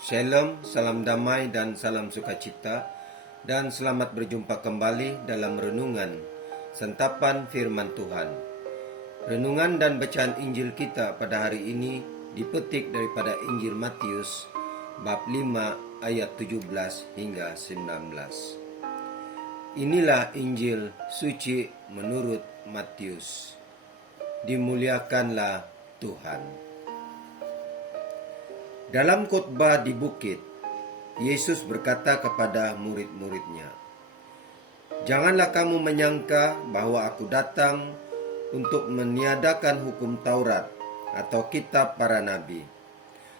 Shalom, salam damai dan salam sukacita, dan selamat berjumpa kembali dalam renungan santapan firman Tuhan. Renungan dan bacaan Injil kita pada hari ini dipetik daripada Injil Matius bab 5 ayat 17 hingga 19. Inilah Injil suci menurut Matius. Dimuliakanlah Tuhan. Dalam khotbah di bukit, Yesus berkata kepada murid-muridnya, "Janganlah kamu menyangka bahwa aku datang untuk meniadakan hukum Taurat atau kitab para nabi.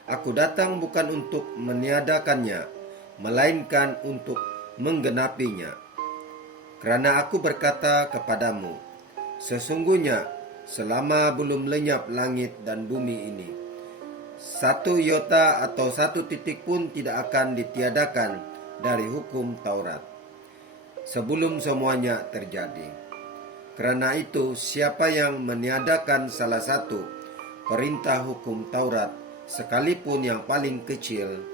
Aku datang bukan untuk meniadakannya, melainkan untuk menggenapinya. Karena aku berkata kepadamu, sesungguhnya selama belum lenyap langit dan bumi ini, satu iota atau satu titik pun tidak akan ditiadakan dari hukum Taurat sebelum semuanya terjadi. Karena itu, siapa yang meniadakan salah satu perintah hukum Taurat, sekalipun yang paling kecil,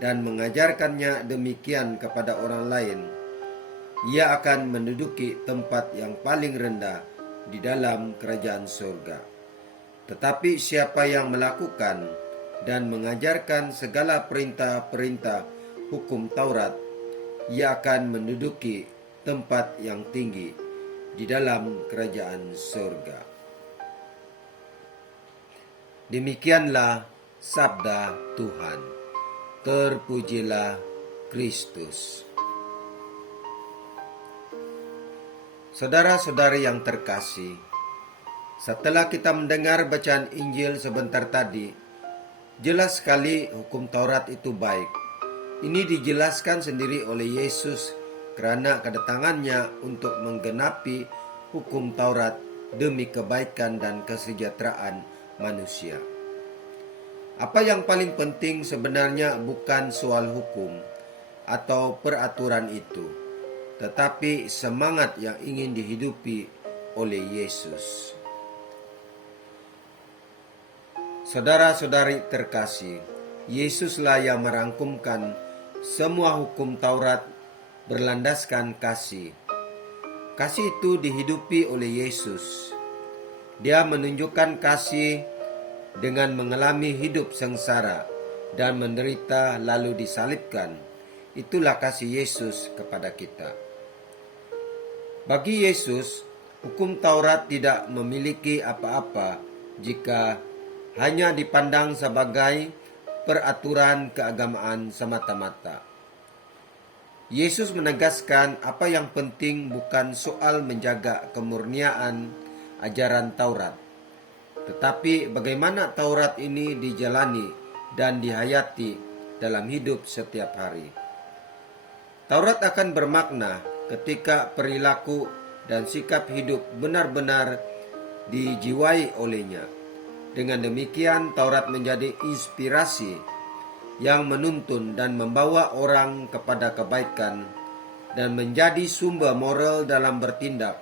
dan mengajarkannya demikian kepada orang lain, ia akan menduduki tempat yang paling rendah di dalam kerajaan surga. Tetapi siapa yang melakukan dan mengajarkan segala perintah-perintah hukum Taurat, ia akan menduduki tempat yang tinggi di dalam kerajaan surga." Demikianlah sabda Tuhan. Terpujilah Kristus. Saudara-saudari yang terkasih, setelah kita mendengar bacaan Injil sebentar tadi, jelas sekali hukum Taurat itu baik. Ini dijelaskan sendiri oleh Yesus karena kedatangannya untuk menggenapi hukum Taurat demi kebaikan dan kesejahteraan manusia. Apa yang paling penting sebenarnya bukan soal hukum atau peraturan itu, tetapi semangat yang ingin dihidupi oleh Yesus. Saudara-saudari terkasih, Yesuslah yang merangkumkan semua hukum Taurat berlandaskan kasih. Kasih itu dihidupi oleh Yesus. Dia menunjukkan kasih dengan mengalami hidup sengsara dan menderita lalu disalibkan. Itulah kasih Yesus kepada kita. Bagi Yesus, hukum Taurat tidak memiliki apa-apa jika hanya dipandang sebagai peraturan keagamaan semata-mata. Yesus menegaskan apa yang penting bukan soal menjaga kemurnian ajaran Taurat, tetapi bagaimana Taurat ini dijalani dan dihayati dalam hidup setiap hari. Taurat akan bermakna ketika perilaku dan sikap hidup benar-benar dijiwai olehnya. Dengan demikian, Taurat menjadi inspirasi yang menuntun dan membawa orang kepada kebaikan dan menjadi sumber moral dalam bertindak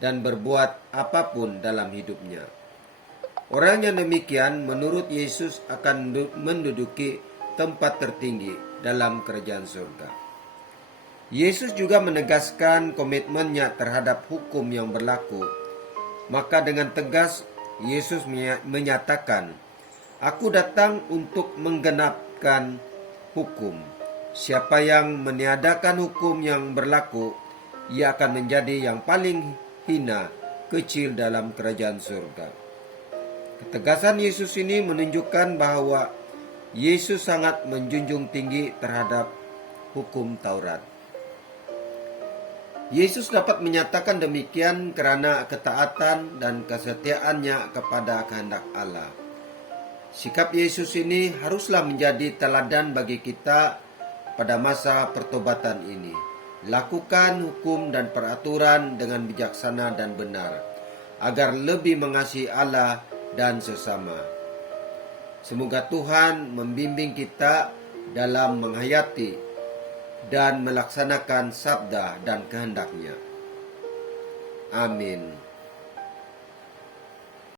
dan berbuat apapun dalam hidupnya. Orang yang demikian menurut Yesus akan menduduki tempat tertinggi dalam kerajaan surga. Yesus juga menegaskan komitmennya terhadap hukum yang berlaku. Maka dengan tegas Yesus menyatakan, "Aku datang untuk menggenapkan hukum. Siapa yang meniadakan hukum yang berlaku, ia akan menjadi yang paling hina, kecil dalam kerajaan surga." Ketegasan Yesus ini menunjukkan bahwa Yesus sangat menjunjung tinggi terhadap hukum Taurat. Yesus dapat menyatakan demikian karena ketaatan dan kesetiaannya kepada kehendak Allah. Sikap Yesus ini haruslah menjadi teladan bagi kita pada masa pertobatan ini. Lakukan hukum dan peraturan dengan bijaksana dan benar, agar lebih mengasihi Allah dan sesama. Semoga Tuhan membimbing kita dalam menghayati dan melaksanakan sabda dan kehendaknya. Amin.